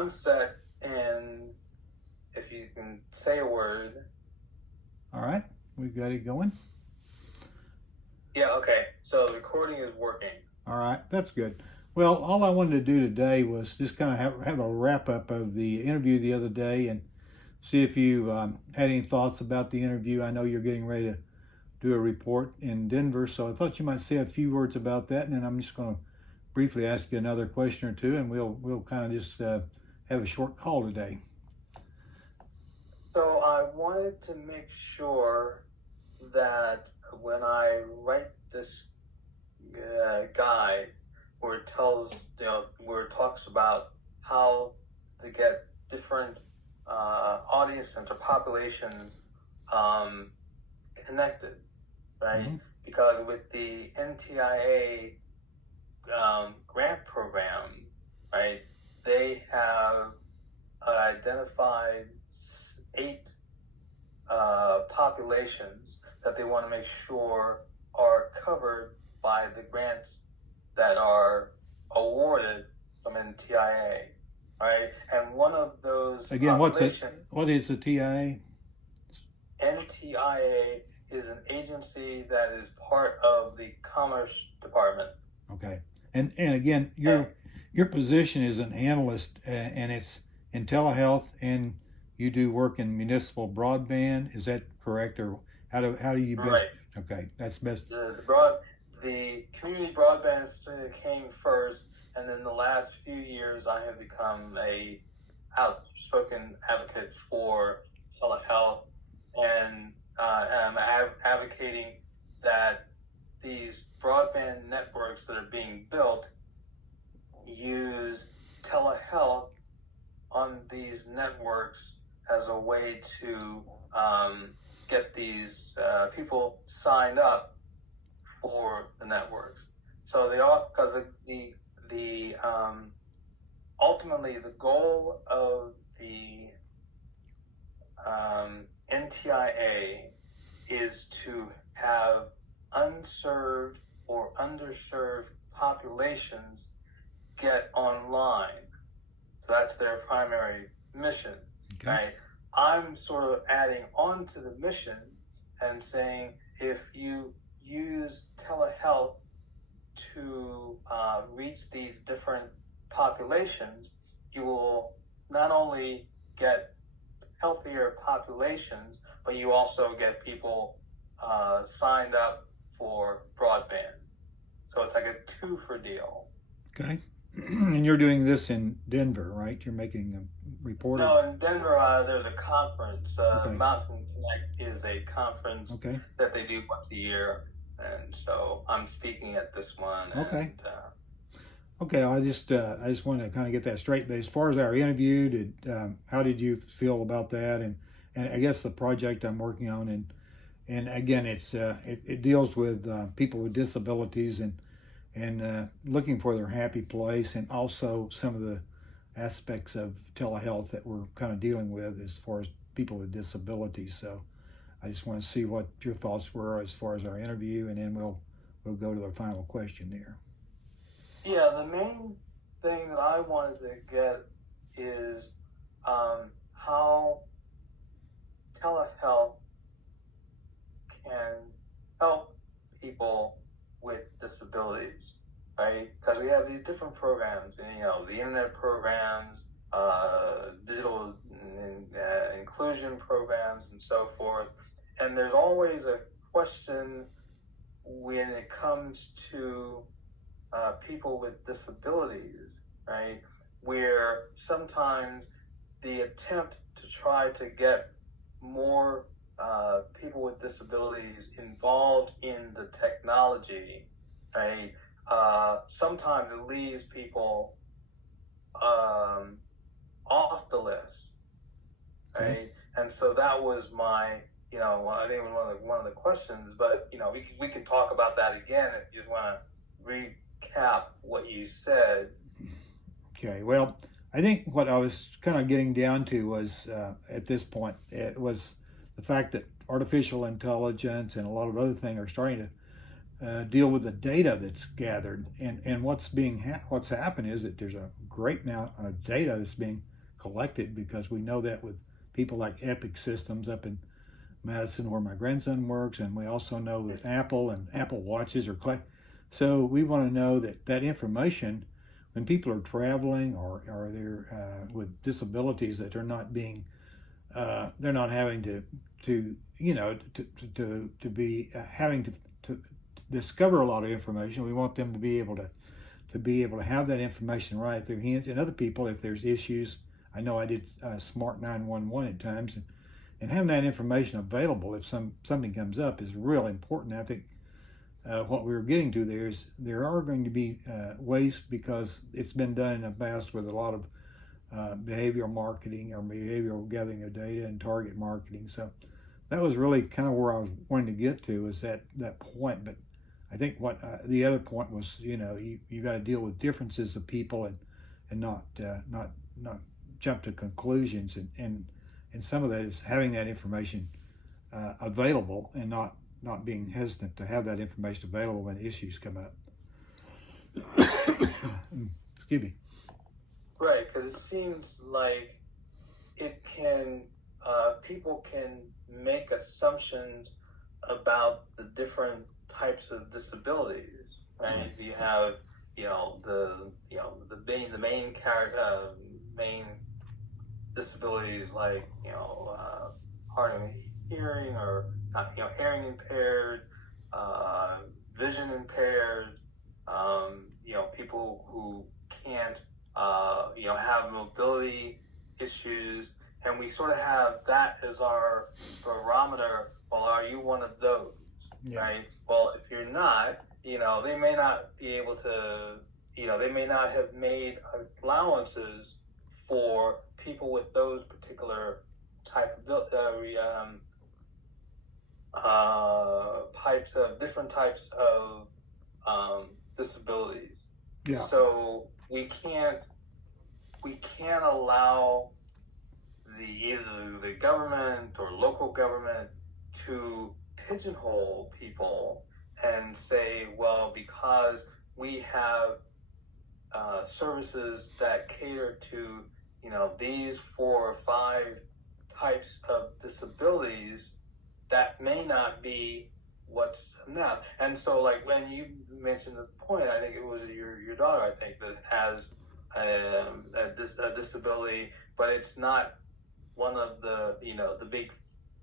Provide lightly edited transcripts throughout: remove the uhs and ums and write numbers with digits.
I'm set, and if you can say a word. All right, we got it going. Yeah, okay. So the recording is working. All right, that's good. Well, all I wanted to do today was just kind of have a wrap up of the interview the other day and see if you had any thoughts about the interview. I know you're getting ready to do a report in Denver, so I thought you might say a few words about that, and then I'm just going to briefly ask you another question or two, and we'll kind of just have a short call today. So I wanted to make sure that when I write this guide where it tells, where it talks about how to get different audiences or populations connected, right? Mm-hmm. Because with the NTIA grant program, right, they have identified 8 populations that they want to make sure are covered by the grants that are awarded from NTIA, right? And one of those Again, populations, what is the TIA? NTIA is an agency that is part of the Commerce Department. Okay, and again, your position is an analyst, and it's in telehealth, and you do work in municipal broadband. Is that correct, or how do you best? Right. Okay, that's best. The community broadband came first, and then the last few years I have become a outspoken advocate for telehealth, and I'm advocating that these broadband networks that are being built use telehealth on these networks as a way to get these people signed up for the networks. So they all, because the ultimately the goal of the NTIA is to have unserved or underserved populations get online. So that's their primary mission, Okay. right? I'm sort of adding on to the mission and saying if you use telehealth to reach these different populations, you will not only get healthier populations, but you also get people signed up for broadband. So it's like a 2-for deal. Okay, and you're doing this in Denver, right? You're making a report. No, in Denver, there's a conference. Okay. Mountain Connect is a conference Okay. that they do once a year, and so I'm speaking at this one. Okay. And, Okay, I just want to kind of get that straight. But as far as our interview, how did you feel about that? And I guess the project I'm working on, and again, it deals with people with disabilities and looking for their happy place, and also some of the aspects of telehealth that we're kind of dealing with as far as people with disabilities. So I just want to see what your thoughts were as far as our interview, and then we'll go to the final question there. yeah, the main thing that I wanted to get is how telehealth can help people with disabilities, right? Because we have these different programs, the internet programs, digital inclusion programs, and so forth. And there's always a question when it comes to people with disabilities, right? Where sometimes the attempt to try to get more people with disabilities involved in the technology, right? Sometimes it leaves people off the list, right? Okay. And so that was my, I think one of the questions. But we can talk about that again if you just want to recap what you said. Okay. Well, I think what I was kind of getting down to was at this point it was the fact that artificial intelligence and a lot of other things are starting to deal with the data that's gathered, and what's happened is that there's a great amount of data that's being collected, because we know that with people like Epic Systems up in Madison, where my grandson works, and we also know that Apple and Apple Watches are collect. So we want to know that that information, when people are traveling or they're with disabilities, that they're not being, they're not having to you know to be having to discover a lot of information. We want them to be able to have that information right at their hands. And other people, if there's issues, I know I did Smart 911 at times, and having that information available if something comes up is really important. I think what we were getting to there is there are going to be ways, because it's been done in the past with a lot of behavioral marketing or behavioral gathering of data and target marketing. So that was really kind of where I was wanting to get to, is that point. But I think what the other point was, you got to deal with differences of people and not jump to conclusions, and some of that is having that information available, and not being hesitant to have that information available when issues come up. Excuse me. Right, because it seems like it can, people can make assumptions about the different types of disabilities, right? You have, the main disabilities like, hard of hearing, or hearing impaired, vision impaired, people who can't, have mobility issues, and we sort of have that as our barometer. Well, are you one of those? Yeah. Right? Well, if you're not, they may not be able to, they may not have made allowances for people with those particular different types of disabilities. Yeah. So we can't allow either the government or local government to pigeonhole people and say, well, because we have services that cater to these 4 or 5 types of disabilities, that may not be what's now. And so, like, when you mentioned the point, I think it was your daughter, I think, that has a disability, but it's not one of the the big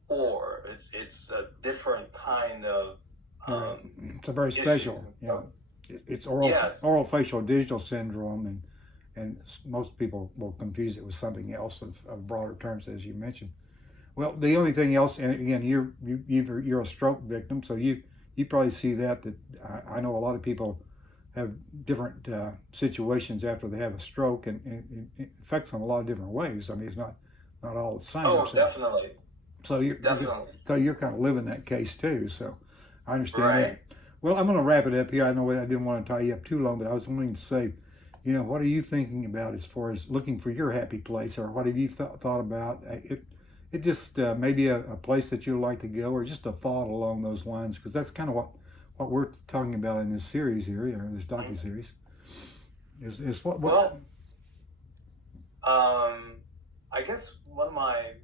4. It's a different kind of it's a very special issue. It's oral facial digital syndrome, and most people will confuse it with something else of broader terms, as you mentioned. Well, the only thing else, and again, you're a stroke victim, so you probably see that I know a lot of people have different situations after they have a stroke, and it affects them a lot of different ways. I mean, it's not all the same. Oh, so, definitely. So you're kind of living that case too. So I understand that. Well, I'm going to wrap it up here. I know I didn't want to tie you up too long, but I was wanting to say, what are you thinking about as far as looking for your happy place, or what have you thought about it? It just maybe a place that you'd like to go, or just a thought along those lines, because that's kind of what we're talking about in this series here, or this docuseries. Is what? Well, I guess one of my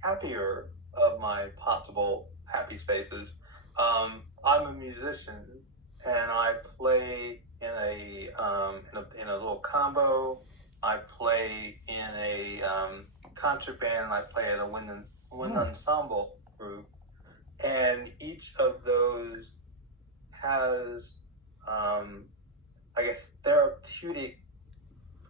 happier of my possible happy spaces. I'm a musician, and I play in a little combo. I play in a concert band, and I play in a wind ensemble group. And each of those has, I guess, therapeutic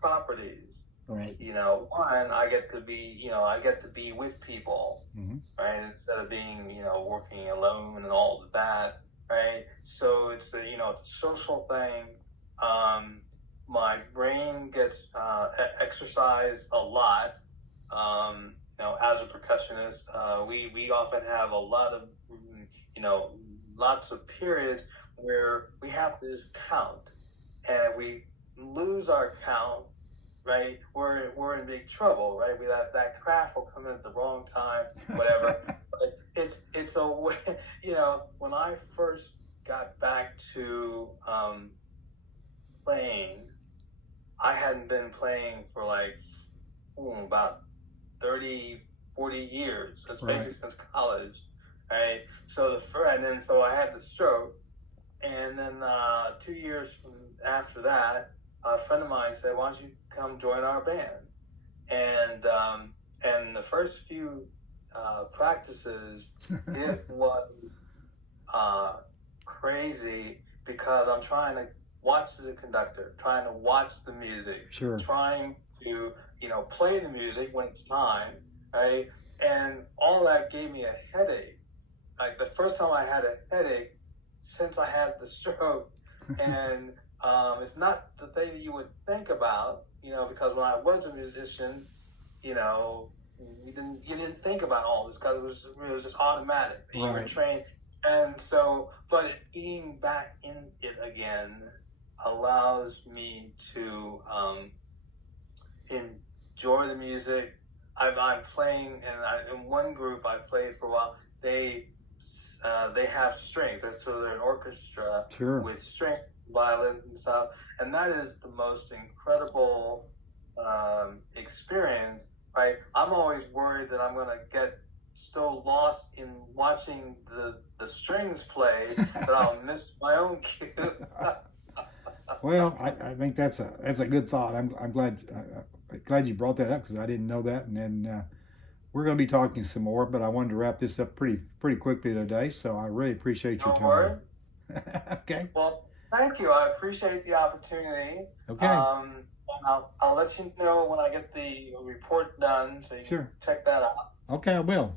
properties. Right. One, I get to be with people, mm-hmm. right? Instead of being, working alone and all of that, right? So it's it's a social thing. My brain gets exercised a lot. As a percussionist, we often have a lot of, lots of periods where we have to just count, and if we lose our count, right, we're in big trouble, right? That craft will come in at the wrong time, whatever. But it's a way, when I first got back to playing, I hadn't been playing for like about 30, 40 years. That's Right. basically since college, right? So so I had the stroke, and then 2 years after that, a friend of mine said, "Why don't you come join our band?" And the first few practices, it was crazy because I'm trying to watch the conductor, trying to watch the music, Sure. trying to play the music when it's time, right? And all that gave me a headache. Like the first time I had a headache since I had the stroke, and it's not the thing that you would think about, because when I was a musician, you know, you didn't think about all this because it was just automatic. You were Right. trained, and so, but being back in it again allows me to enjoy the music. I'm playing, and in one group I played for a while. They have strings, so they're an orchestra Sure. with string, violin, and stuff, and that is the most incredible experience. Right? I'm always worried that I'm going to get so lost in watching the strings play that I'll miss my own cue. Well, I think that's a good thought. I'm glad you brought that up because I didn't know that. And then we're going to be talking some more, but I wanted to wrap this up pretty quickly today. So I really appreciate your No time. worries. Okay. Well, thank you. I appreciate the opportunity. Okay. And I'll let you know when I get the report done, so you Sure. can check that out. Okay, I will.